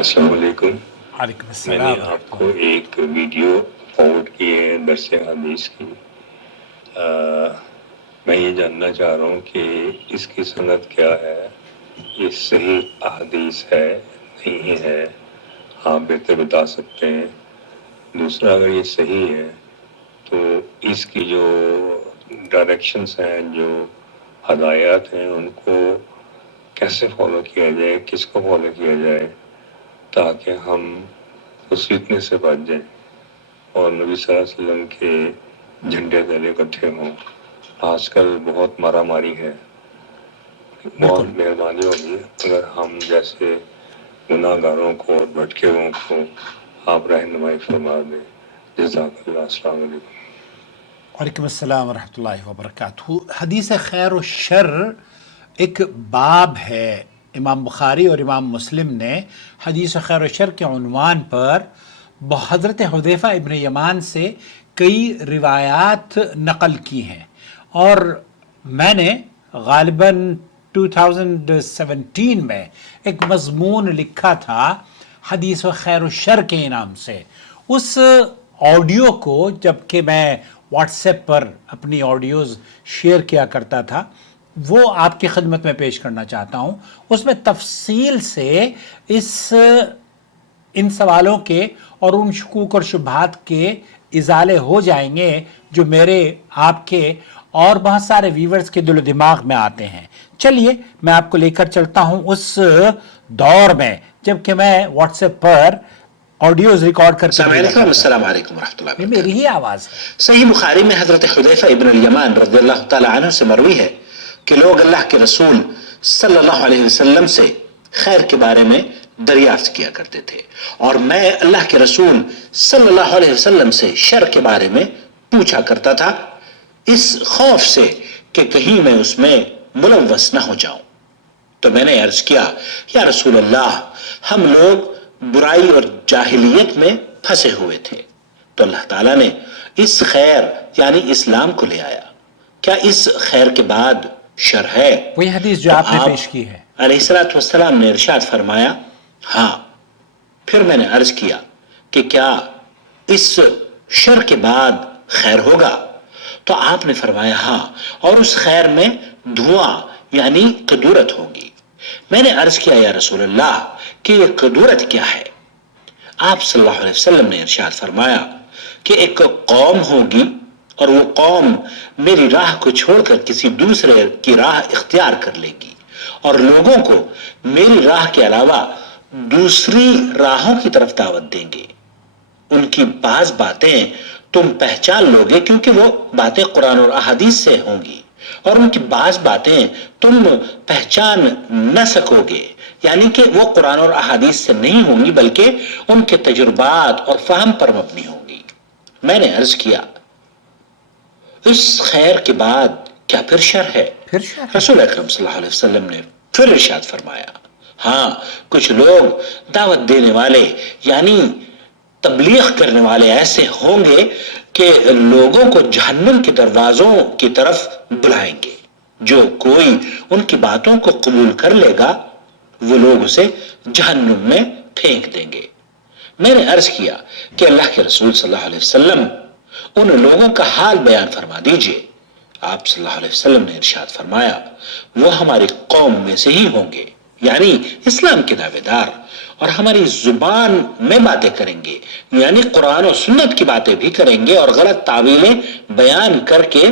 السلام علیکم. وعلیکم میں السلام. نے آپ کو ایک ویڈیو فارورڈ کی ہے درس حدیث کی. میں یہ جاننا چاہ رہا ہوں کہ اس کی سند کیا ہے, یہ صحیح احادیث ہے نہیں ہے, آپ بہتر بتا سکتے ہیں. دوسرا, اگر یہ صحیح ہے تو اس کی جو ڈائریکشنس ہیں, جو ہدایات ہیں, ان کو کیسے فالو کیا جائے, کس کو فالو کیا جائے تاکہ ہم اس فتنے سے بچ جائیں اور نبی صلی اللہ علیہ وسلم کے جھنڈے تلے اکٹھے ہوں. آج کل بہت مارا ماری ہے. بہت مہربانی ہوگی اگر ہم جیسے گناہ گاروں کو اور بھٹکے ہوئوں کو آپ رہنمائی فرما دیں. جزاک اللہ. السلام علیکم. وعلیکم السلام ورحمۃ اللہ وبرکاتہ. حدیث خیر و شر ایک باب ہے. امام بخاری اور امام مسلم نے حدیث خیر و شر کے عنوان پر حضرت حذیفہ ابن یمان سے کئی روایات نقل کی ہیں, اور میں نے غالباً 2017 میں ایک مضمون لکھا تھا حدیث و خیر و شر کے نام سے. اس آڈیو کو جب کہ میں واٹس ایپ پر اپنی آڈیوز شیئر کیا کرتا تھا, وہ آپ کی خدمت میں پیش کرنا چاہتا ہوں. اس میں تفصیل سے ان سوالوں کے اور ان شکوک اور شبہات کے ازالے ہو جائیں گے جو میرے, آپ کے اور بہت سارے ویورز کے دل و دماغ میں آتے ہیں. چلیے میں آپ کو لے کر چلتا ہوں اس دور میں جب کہ میں واٹس ایپ پر آڈیوز ریکارڈ کر کے السلام علیکم ورحمۃ اللہ وبرکاتہ. میری ہی آواز ہے. صحیح بخاری میں حضرت حذیفہ ابن الیمان رضی اللہ تعالی عنہ سے مروی ہے کہ لوگ اللہ کے رسول صلی اللہ علیہ وسلم سے خیر کے بارے میں دریافت کیا کرتے تھے, اور میں اللہ کے رسول صلی اللہ علیہ وسلم سے شر کے بارے میں پوچھا کرتا تھا, اس خوف سے کہ کہیں میں اس میں ملوث نہ ہو جاؤں. تو میں نے عرض کیا, یا رسول اللہ, ہم لوگ برائی اور جاہلیت میں پھنسے ہوئے تھے, تو اللہ تعالیٰ نے اس خیر یعنی اسلام کو لے آیا. کیا اس خیر کے بعد شر ہے؟ وہی حدیث جو آپ نے پیش کی ہے. علیہ الصلوۃ والسلام نے ارشاد فرمایا, ہاں. پھر میں نے عرض کیا کہ کیا اس شر کے بعد خیر ہوگا؟ تو آپ نے فرمایا ہاں, اور اس خیر میں دھواں یعنی قدورت ہوگی. میں نے عرض کیا, یا رسول اللہ, کہ یہ قدورت کیا ہے؟ آپ صلی اللہ علیہ وسلم نے ارشاد فرمایا کہ ایک قوم ہوگی اور وہ قوم میری راہ کو چھوڑ کر کسی دوسرے کی راہ اختیار کر لے گی, اور لوگوں کو میری راہ کے علاوہ دوسری راہوں کی طرف دعوت دیں گے. ان کی بعض باتیں تم پہچان لوگے کیونکہ وہ باتیں قرآن اور احادیث سے ہوں گی, اور ان کی بعض باتیں تم پہچان نہ سکو گے, یعنی کہ وہ قرآن اور احادیث سے نہیں ہوں گی بلکہ ان کے تجربات اور فہم پر مبنی ہوں گی. میں نے عرض کیا, اس خیر کے بعد کیا پھر شر ہے؟ رسول اکرم صلی اللہ علیہ وسلم نے پھر ارشاد فرمایا, ہاں, کچھ لوگ دعوت دینے والے یعنی تبلیغ کرنے والے ایسے ہوں گے کہ لوگوں کو جہنم کے دروازوں کی طرف بلائیں گے. جو کوئی ان کی باتوں کو قبول کر لے گا وہ لوگ اسے جہنم میں پھینک دیں گے. میں نے عرض کیا کہ اللہ کے رسول صلی اللہ علیہ وسلم, ان لوگوں کا حال بیان فرما دیجئے. آپ صلی اللہ علیہ وسلم نے ارشاد فرمایا, وہ ہماری قوم میں سے ہی ہوں گے, یعنی اسلام کے دعوے دار, اور ہماری زبان میں باتیں کریں گے, یعنی قرآن و سنت کی باتیں بھی کریں گے, اور غلط تعویلیں بیان کر کے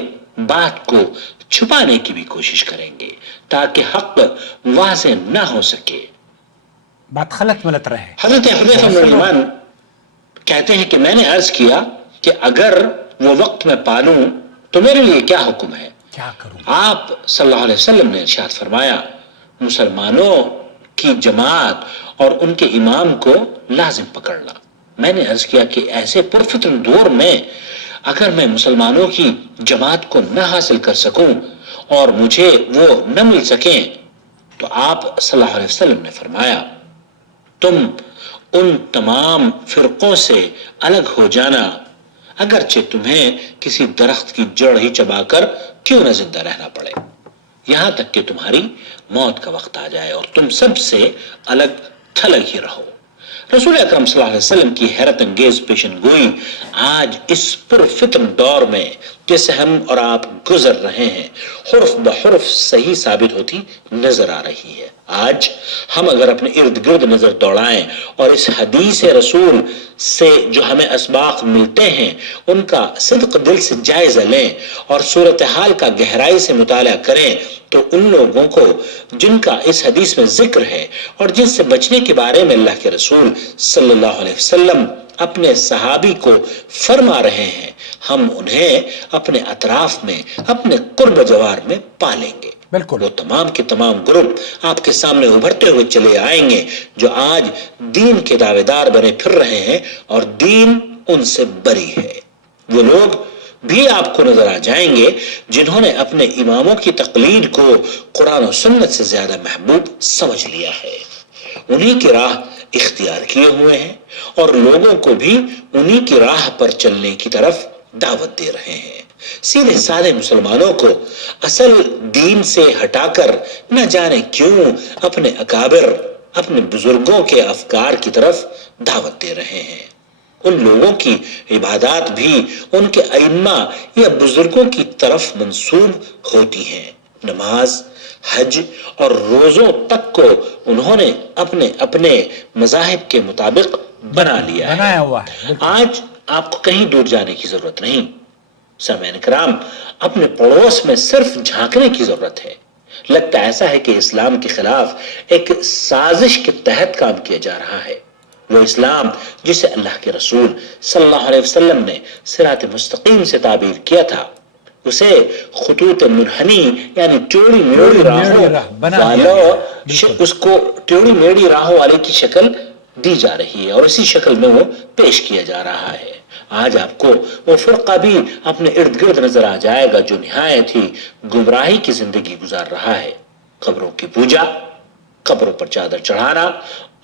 بات کو چھپانے کی بھی کوشش کریں گے تاکہ حق واضح نہ ہو سکے, بات غلط ملت رہے. حضرت حذیفہ بن الیمان کہتے ہیں کہ میں نے عرض کیا کہ اگر وہ وقت میں پالوں تو میرے لیے کیا حکم ہے؟ کیا کروں؟ آپ صلی اللہ علیہ وسلم نے ارشاد فرمایا, مسلمانوں کی جماعت اور ان کے امام کو لازم پکڑنا. میں نے عرض کیا کہ ایسے پرفتن دور میں اگر میں مسلمانوں کی جماعت کو نہ حاصل کر سکوں اور مجھے وہ نہ مل سکیں, تو آپ صلی اللہ علیہ وسلم نے فرمایا, تم ان تمام فرقوں سے الگ ہو جانا, اگرچہ تمہیں کسی درخت کی جڑ ہی چبا کر کیوں نہ زندہ رہنا پڑے, یہاں تک کہ تمہاری موت کا وقت آ جائے اور تم سب سے الگ تھلگ ہی رہو. رسول اکرم صلی اللہ علیہ وسلم کی حیرت انگیز پیشن گوئی آج اس پرفتن دور میں جیسے ہم اور آپ گزر رہے ہیں حرف بحرف صحیح ثابت ہوتی نظر آ رہی ہے۔ آج ہم اگر اپنے ارد گرد نظر دوڑائیں اور اس حدیث رسول سے جو ہمیں اسباق ملتے ہیں ان کا صدق دل سے جائزہ لیں اور صورتحال کا گہرائی سے مطالعہ کریں تو ان لوگوں کو جن کا اس حدیث میں ذکر ہے اور جن سے بچنے کے بارے میں اللہ کے رسول صلی اللہ علیہ وسلم اپنے صحابی کو فرما رہے ہیں، ہم انہیں اپنے اطراف میں اپنے قرب جوار میں پالیں گے۔ بالکل وہ تمام کے تمام گروپ آپ کے سامنے ابھرتے ہوئے چلے آئیں گے جو آج دین کے دعوے دار بنے پھر رہے ہیں اور دین ان سے بری ہے۔ وہ لوگ بھی آپ کو نظر آ جائیں گے جنہوں نے اپنے اماموں کی تقلید کو قرآن و سنت سے زیادہ محبوب سمجھ لیا ہے، انہی کی راہ اختیار کیے ہوئے ہیں اور لوگوں کو بھی انہی کی راہ پر چلنے کی طرف دعوت دے رہے ہیں۔ سیدھے سادے مسلمانوں کو اصل دین سے ہٹا کر نہ جانے کیوں اپنے اکابر اپنے بزرگوں کے افکار کی طرف دعوت دے رہے ہیں۔ ان لوگوں کی عبادات بھی ان کے ائمہ یا بزرگوں کی طرف منسوب ہوتی ہیں۔ نماز، حج اور روزوں تک کو انہوں نے اپنے اپنے مذاہب کے مطابق بنا لیا بنایا ہوا ہے۔ آج آپ کو کہیں دور جانے کی ضرورت نہیں، سامعین کرام، اپنے پڑوس میں صرف جھانکنے کی ضرورت ہے۔ لگتا ایسا ہے کہ اسلام کے خلاف ایک سازش کے تحت کام کیا جا رہا ہے۔ وہ اسلام جسے اللہ کے رسول صلی اللہ علیہ وسلم نے صراط مستقیم سے تعبیر کیا تھا، اسے خطوط منحنی یعنی ٹیڑھی میڑھی راہوں اس کو ٹیڑھی میڑھی راہوں والے کی شکل دی جا رہی ہے اور اسی شکل میں وہ پیش کیا جا رہا ہے۔ آج آپ کو وہ فرقہ بھی اپنے ارد گرد نظر آ جائے گا جو نہایت ہی گمراہی کی زندگی گزار رہا ہے۔ قبروں کی پوجا، قبروں پر چادر چڑھانا،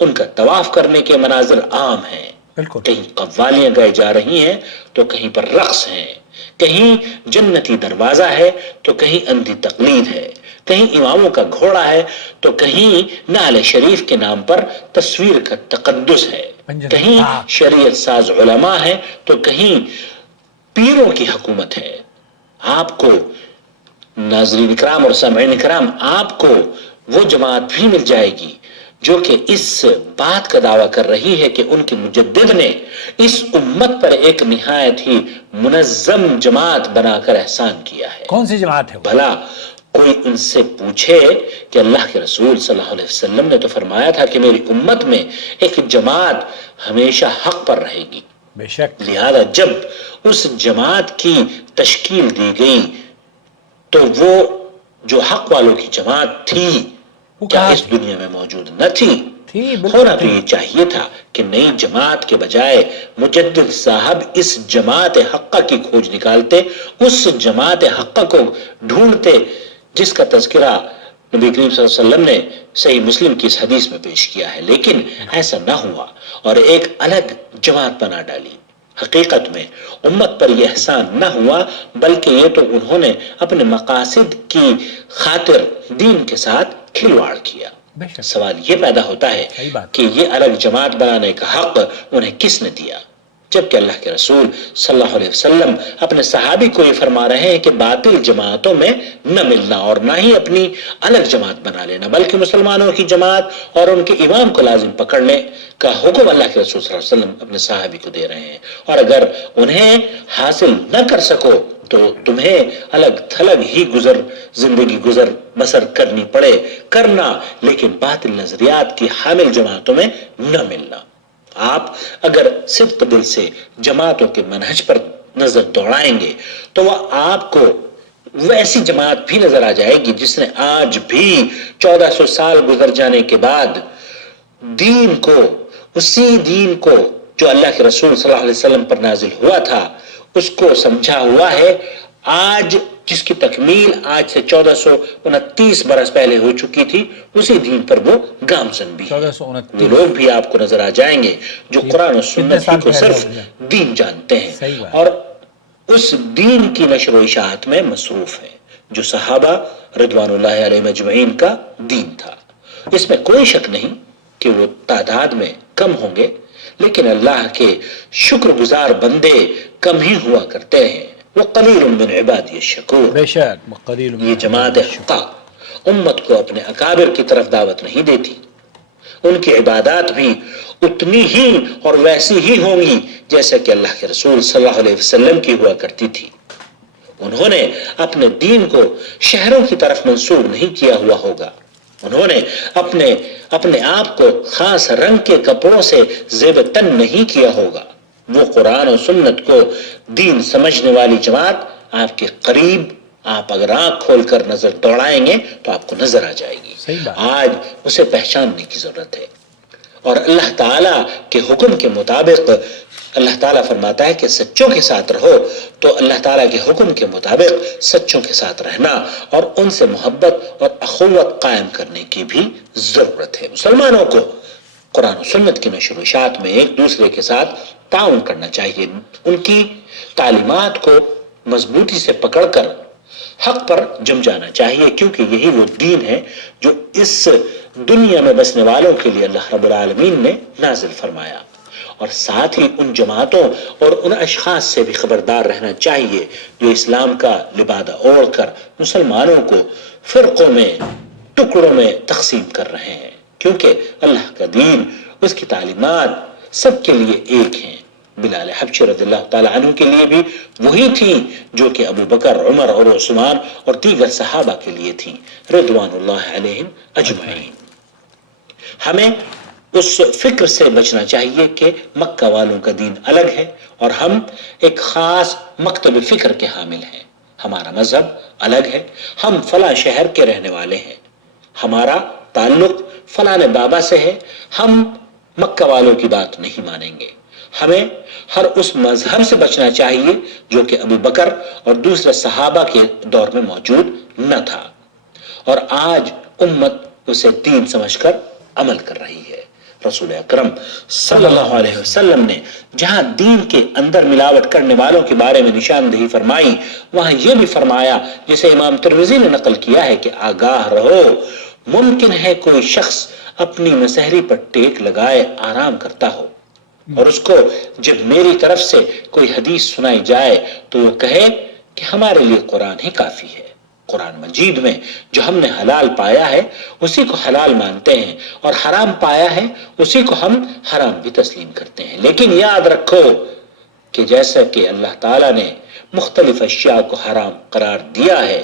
ان کا طواف کرنے کے مناظر عام ہیں۔ بالکل کہیں قوالیاں گائے جا رہی ہیں تو کہیں پر رقص ہیں، کہیں جنتی دروازہ ہے تو کہیں اندھی تقلید ہے، کہیں اماموں کا گھوڑا ہے تو کہیں نعل شریف کے نام پر تصویر کا تقدس ہے، کہیں شریعت ساز علماء ہے تو کہیں پیروں کی حکومت ہے۔ آپ کو ناظرین اکرام اور سامعین اکرام، آپ کو وہ جماعت بھی مل جائے گی جو کہ اس بات کا دعویٰ کر رہی ہے کہ ان کے مجدد نے اس امت پر ایک نہایت ہی منظم جماعت بنا کر احسان کیا ہے۔ کون سی جماعت ہے؟ بھلا کوئی ان سے پوچھے کہ اللہ کے رسول صلی اللہ علیہ وسلم نے تو فرمایا تھا کہ میری امت میں ایک جماعت ہمیشہ حق پر رہے گی، بے شک، لہذا جب اس جماعت کی تشکیل دی گئی تو وہ جو حق والوں کی جماعت تھی کیا اس دنیا میں موجود نہ تھی؟ ہونا تو یہ چاہیے تھا کہ نئی جماعت کے بجائے مجدد صاحب اس جماعت حقہ کی کھوج نکالتے، اس جماعت حقہ کو ڈھونڈتے جس کا تذکرہ نبی کریم صلی اللہ علیہ وسلم نے صحیح مسلم کی اس حدیث میں پیش کیا ہے، لیکن ایسا نہ ہوا اور ایک الگ جماعت بنا ڈالی۔ حقیقت میں امت پر یہ احسان نہ ہوا بلکہ یہ تو انہوں نے اپنے مقاصد کی خاطر دین کے ساتھ کھلواڑ کیا۔ سوال یہ پیدا ہوتا ہے کہ یہ الگ جماعت بنانے کا حق انہیں کس نے دیا، جبکہ اللہ کے رسول صلی اللہ علیہ وسلم اپنے صحابی کو یہ فرما رہے ہیں کہ باطل جماعتوں میں نہ ملنا اور نہ ہی اپنی الگ جماعت بنا لینا، بلکہ مسلمانوں کی جماعت اور ان کے امام کو لازم پکڑنے کا حکم اللہ کے رسول صلی اللہ علیہ وسلم اپنے صحابی کو دے رہے ہیں، اور اگر انہیں حاصل نہ کر سکو تو تمہیں الگ تھلگ ہی زندگی گزر بسر کرنی پڑے، کرنا لیکن باطل نظریات کی حامل جماعتوں میں نہ ملنا۔ آپ اگر صدق دل سے جماعتوں کے منہج پر نظر دوڑائیں گے تو وہ آپ کو ویسی جماعت بھی نظر آ جائے گی جس نے آج بھی 1400 سال گزر جانے کے بعد دین کو، اسی دین کو جو اللہ کے رسول صلی اللہ علیہ وسلم پر نازل ہوا تھا، اس کو سمجھا ہوا ہے۔ آج جس کی تکمیل آج سے 1429 برس پہلے ہو چکی تھی، اسی دین پر وہ گامزن بھی ہے۔ وہ لوگ بھی آپ کو نظر آ جائیں گے جو قرآن و سنت ہی کو صرف دین جانتے ہیں اور اس دین کی نشر و اشاعت میں مصروف ہیں جو صحابہ رضوان اللہ علیہ مجمعین کا دین تھا۔ اس میں کوئی شک نہیں کہ وہ تعداد میں کم ہوں گے، لیکن اللہ کے شکر گزار بندے کم ہی ہوا کرتے ہیں. وقلیل من عبادی الشکور. بے شک وقلیل من یہ جماعت حقہ امت کو اپنے اکابر کی طرف دعوت نہیں دیتی. ان کی عبادات بھی اتنی ہی اور ویسی ہی ہوں گی جیسا کہ اللہ کے رسول صلی اللہ علیہ وسلم کی ہوا کرتی تھی. انہوں نے اپنے دین کو شہروں کی طرف منسوب نہیں کیا ہوا ہوگا. انہوں نے اپنے آپ کو خاص رنگ کے کپڑوں سے زیب تن نہیں کیا ہوگا. وہ قرآن و سنت کو دین سمجھنے والی جماعت آپ کے قریب، آپ اگر آنکھ کھول کر نظر دوڑائیں گے تو آپ کو نظر آ جائے گی. صحیح بات. آج اسے پہچاننے کی ضرورت ہے. اور اللہ تعالیٰ کے حکم کے مطابق اللہ تعالیٰ فرماتا ہے کہ سچوں کے ساتھ رہو، تو اللہ تعالیٰ کے حکم کے مطابق سچوں کے ساتھ رہنا اور ان سے محبت اور اخوت قائم کرنے کی بھی ضرورت ہے. مسلمانوں کو قرآن و سنت کی نشر و اشاعت میں ایک دوسرے کے ساتھ تعاون کرنا چاہیے. ان کی تعلیمات کو مضبوطی سے پکڑ کر حق پر جم جانا چاہیے، کیونکہ یہی وہ دین ہے جو اس دنیا میں بسنے والوں کے لیے اللہ رب العالمین نے نازل فرمایا. اور ساتھ ہی ان جماعتوں اور ان اشخاص سے بھی خبردار رہنا چاہیے جو اسلام کا لبادہ اوڑھ کر مسلمانوں کو فرقوں میں، ٹکڑوں میں تقسیم کر رہے ہیں، کیونکہ اللہ کا دین، اس کی تعلیمات سب کے لیے ایک ہیں. بلال حبشی رضی اللہ تعالیٰ عنہ کے لیے بھی وہی تھی جو کہ ابو بکر، عمر اور عثمان اور دیگر صحابہ کے لیے تھی رضوان اللہ علیہم اجمعین. ہمیں اس فکر سے بچنا چاہیے کہ مکہ والوں کا دین الگ ہے اور ہم ایک خاص مکتب فکر کے حامل ہیں. ہمارا مذہب الگ ہے، ہم فلاں شہر کے رہنے والے ہیں، ہمارا تعلق فلاں بابا سے ہے، ہم مکہ والوں کی بات نہیں مانیں گے. ہمیں ہر اس مذہب سے بچنا چاہیے جو کہ ابو بکر اور دوسرے صحابہ کے دور میں موجود نہ تھا، اور آج امت اسے دین سمجھ کر عمل کر رہی ہے. رسول اکرم صلی اللہ علیہ وسلم نے جہاں دین کے اندر ملاوٹ کرنے والوں کے بارے میں نشاندہی فرمائی، وہاں یہ بھی فرمایا، جسے امام ترمذی نے نقل کیا ہے، کہ آگاہ رہو، ممکن ہے کوئی شخص اپنی مسحری پر ٹیک لگائے آرام کرتا ہو، اور اس کو جب میری طرف سے کوئی حدیث سنائی جائے تو وہ کہے کہ ہمارے لیے قرآن ہی کافی ہے. قرآن مجید میں جو ہم نے حلال پایا ہے اسی کو حلال مانتے ہیں، اور حرام پایا ہے اسی کو ہم حرام بھی تسلیم کرتے ہیں. لیکن یاد رکھو کہ جیسا کہ اللہ تعالیٰ نے مختلف اشیاء کو حرام قرار دیا ہے،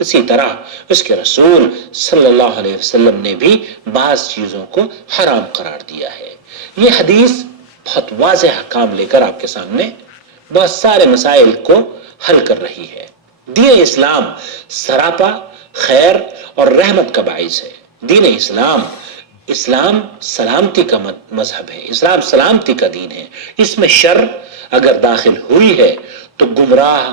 اسی طرح اس کے رسول صلی اللہ علیہ وسلم نے بھی بعض چیزوں کو حرام قرار دیا ہے. یہ حدیث بہت واضح احکام لے کر آپ کے سامنے بہت سارے مسائل کو حل کر رہی ہے. دین اسلام سراپا خیر اور رحمت کا باعث ہے. دین اسلام سلامتی کا مذہب ہے، اسلام سلامتی کا دین ہے. اس میں شر اگر داخل ہوئی ہے تو گمراہ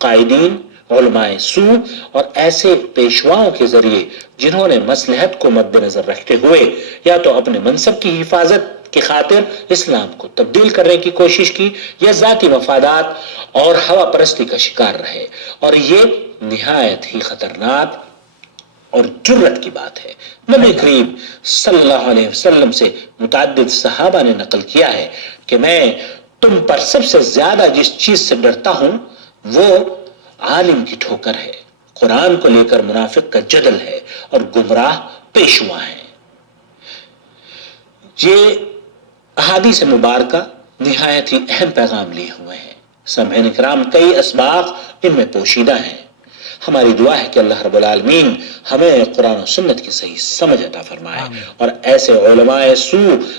قائدین، علماء سو اور ایسے پیشواؤں کے ذریعے جنہوں نے مصلحت کو مد نظر رکھتے ہوئے یا تو اپنے منصب کی حفاظت کی خاطر اسلام کو تبدیل کرنے کی کوشش کی، یا ذاتی مفادات اور ہوا پرستی کا شکار رہے. اور یہ نہایت ہی خطرناک اور جرت کی بات ہے. نبی کریم صلی اللہ علیہ وسلم سے متعدد صحابہ نے نقل کیا ہے کہ میں تم پر سب سے زیادہ جس چیز سے ڈرتا ہوں وہ عالم کی ٹھوکر ہے، قرآن کو لے کر منافق کا جدل ہے اور گمراہ پیشوا ہیں. یہ احادیث مبارکہ نہایت ہی اہم پیغام لیے ہوئے ہیں. سامعین کرام، کئی اسباق ان میں پوشیدہ ہیں. ہماری دعا ہے کہ اللہ رب العالمین ہمیں قرآن و سنت کی صحیح سمجھ عطا فرمائے اور ایسے علماء سو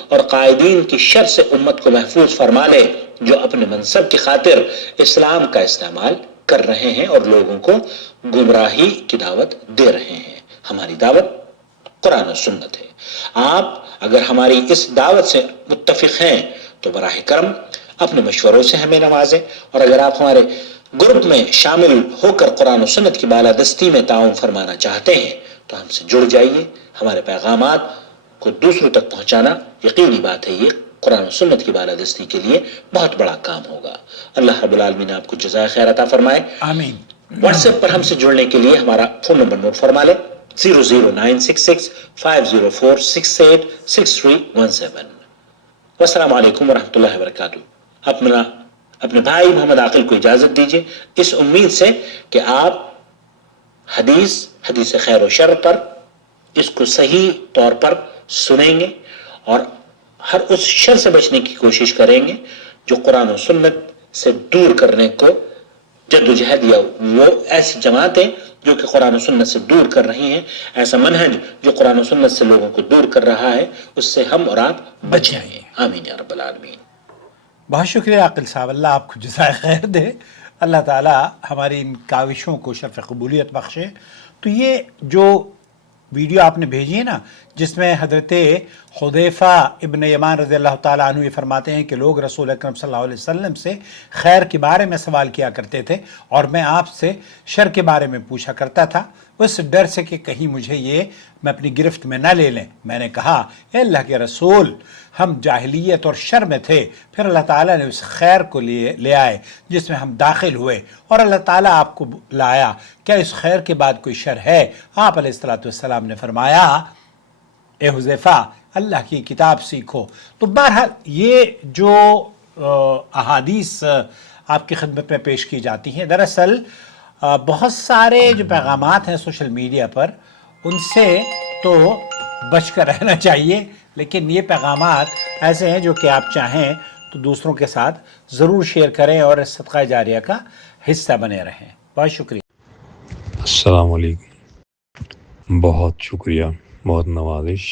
اور قائدین کی شر سے امت کو محفوظ فرما لے جو اپنے منصب کی خاطر اسلام کا استعمال کر رہے ہیں اور لوگوں کو گمراہی کی دعوت دے رہے ہیں. ہماری دعوت قرآن و سنت ہے. آپ اگر ہماری اس دعوت سے متفق ہیں تو براہ کرم اپنے مشوروں سے ہمیں نوازیں، اور اگر آپ ہمارے گروپ میں شامل ہو کر قرآن و سنت کی بالادستی میں تعاون فرمانا چاہتے ہیں تو ہم سے جڑ جائیے. ہمارے پیغامات کو دوسروں تک پہنچانا یقینی بات ہے یہ قرآن و سنت کی بالادستی کے لیے بہت بڑا کام ہوگا. اللہ رب العالمین آپ کو جزائے خیر عطا فرمائے. آمین. واٹس ایپ پر ہم سے جڑنے کے لیے ہمارا فون نمبر نوٹ فرما لیں، 00966 504 686317. والسلام علیکم ورحمۃ اللہ وبرکاتہ۔ اپنے بھائی محمد عاقل کو اجازت دیجیے اس امید سے کہ آپ حدیث خیر و شر پر اس کو صحیح طور پر سنیں گے اور ہر اس شر سے بچنے کی کوشش کریں گے جو قرآن و سنت سے دور کرنے کو جدوجہد، یا وہ ایسی جماعتیں جو کہ قرآن و سنت سے دور کر رہی ہیں، ایسا منہج جو قرآن و سنت سے لوگوں کو دور کر رہا ہے، اس سے ہم اور آپ بچ جائیں۔ آمین یا رب العالمین۔ بہت شکریہ عاقل صاحب، اللہ آپ کو جزائے خیر دے، اللہ تعالیٰ ہماری ان کاوشوں کو شرف قبولیت بخشے۔ تو یہ جو ویڈیو آپ نے بھیجی ہے نا، جس میں حضرت حذیفہ ابن یمان رضی اللہ تعالیٰ عنہ یہ فرماتے ہیں کہ لوگ رسول اکرم صلی اللہ علیہ وسلم سے خیر کے بارے میں سوال کیا کرتے تھے اور میں آپ سے شر کے بارے میں پوچھا کرتا تھا، اس ڈر سے کہ کہیں مجھے یہ میں اپنی گرفت میں نہ لے لیں۔ میں نے کہا اے اللہ کے رسول، ہم جاہلیت اور شر میں تھے، پھر اللہ تعالیٰ نے اس خیر کو لے آئے جس میں ہم داخل ہوئے اور اللہ تعالیٰ آپ کو لایا، کیا اس خیر کے بعد کوئی شر ہے؟ آپ علیہ الصلوۃ والسلام نے فرمایا اے حذیفہ اللہ کی کتاب سیکھو۔ تو بہرحال یہ جو احادیث آپ کی خدمت میں پیش کی جاتی ہیں، دراصل بہت سارے جو پیغامات ہیں سوشل میڈیا پر ان سے تو بچ کر رہنا چاہیے، لیکن یہ پیغامات ایسے ہیں جو کہ آپ چاہیں تو دوسروں کے ساتھ ضرور شیئر کریں اور اس صدقہ جاریہ کا حصہ بنے رہیں۔ بہت شکریہ۔ السلام علیکم، بہت شکریہ، بہت نوازش۔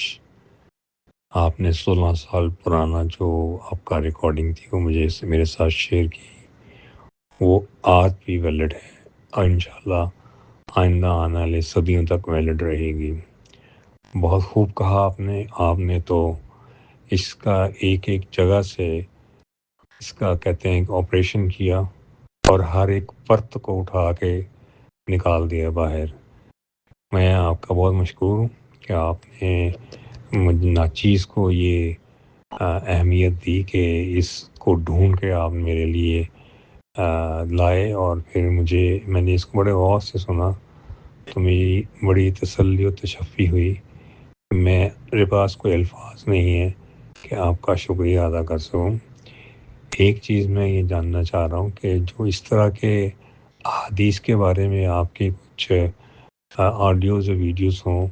آپ نے 16 سال پرانا جو آپ کا ریکارڈنگ تھی وہ مجھے میرے ساتھ شیئر کی، وہ آج بھی ویلڈ ہے اور انشاءاللہ آئندہ آنے والے صدیوں تک ویلڈ رہے گی۔ بہت خوب کہا آپ نے تو اس کا ایک جگہ سے اس کا کہتے ہیں کہ آپریشن کیا اور ہر ایک پرت کو اٹھا کے نکال دیا باہر۔ میں آپ کا بہت مشکور ہوں کہ آپ نے ناچیز کو یہ اہمیت دی کہ اس کو ڈھونڈ کے آپ میرے لیے لائے، اور پھر میں نے اس کو بڑے غور سے سنا تو میری بڑی تسلی و تشفی ہوئی۔ میرے پاس کوئی الفاظ نہیں ہے کہ آپ کا شکریہ ادا کر سکوں۔ ایک چیز میں یہ جاننا چاہ رہا ہوں کہ جو اس طرح کے احادیث کے بارے میں آپ کی کچھ آڈیوز اور ویڈیوز ہوں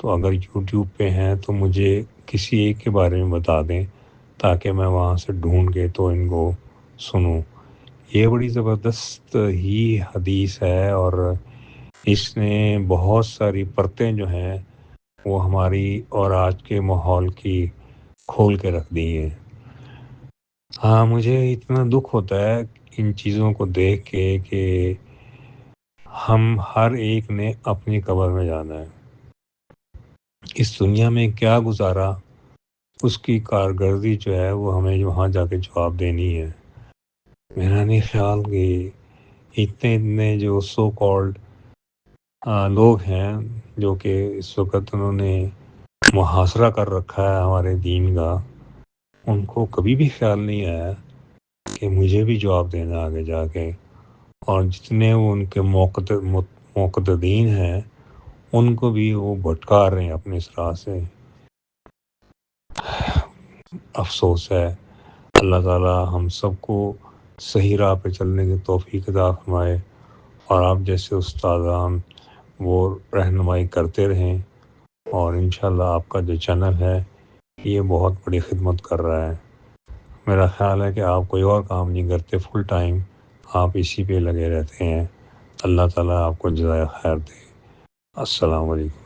تو اگر یوٹیوب پہ ہیں تو مجھے کسی ایک کے بارے میں بتا دیں تاکہ میں وہاں سے ڈھونڈ کے تو ان کو سنوں۔ یہ بڑی زبردست ہی حدیث ہے اور اس نے بہت ساری پرتیں جو ہیں وہ ہماری اور آج کے ماحول کی کھول کے رکھ دی ہیں۔ ہاں، مجھے اتنا دکھ ہوتا ہے ان چیزوں کو دیکھ کے کہ ہم ہر ایک نے اپنی قبر میں جانا ہے۔ اس دنیا میں کیا گزارا اس کی کارکردگی جو ہے وہ ہمیں وہاں جا کے جواب دینی ہے۔ میرا نہیں خیال کہ اتنے جو سو کالڈ لوگ ہیں جو کہ اس وقت انہوں نے محاصرہ کر رکھا ہے ہمارے دین کا، ان کو کبھی بھی خیال نہیں آیا کہ مجھے بھی جواب دینا آگے جا کے، اور جتنے وہ ان کے مقتدین ہیں ان کو بھی وہ بھٹکا رہے ہیں اپنے اس راہ سے۔ افسوس ہے۔ اللہ تعالیٰ ہم سب کو صحیح راہ پہ چلنے کی توفیق عطا فرمائے اور آپ جیسے استادان وہ رہنمائی کرتے رہیں، اور انشاءاللہ آپ کا جو چینل ہے یہ بہت بڑی خدمت کر رہا ہے۔ میرا خیال ہے کہ آپ کوئی اور کام نہیں کرتے، فل ٹائم آپ اسی پہ لگے رہتے ہیں۔ اللہ تعالیٰ آپ کو جزائے خیر دے۔ السلام علیکم۔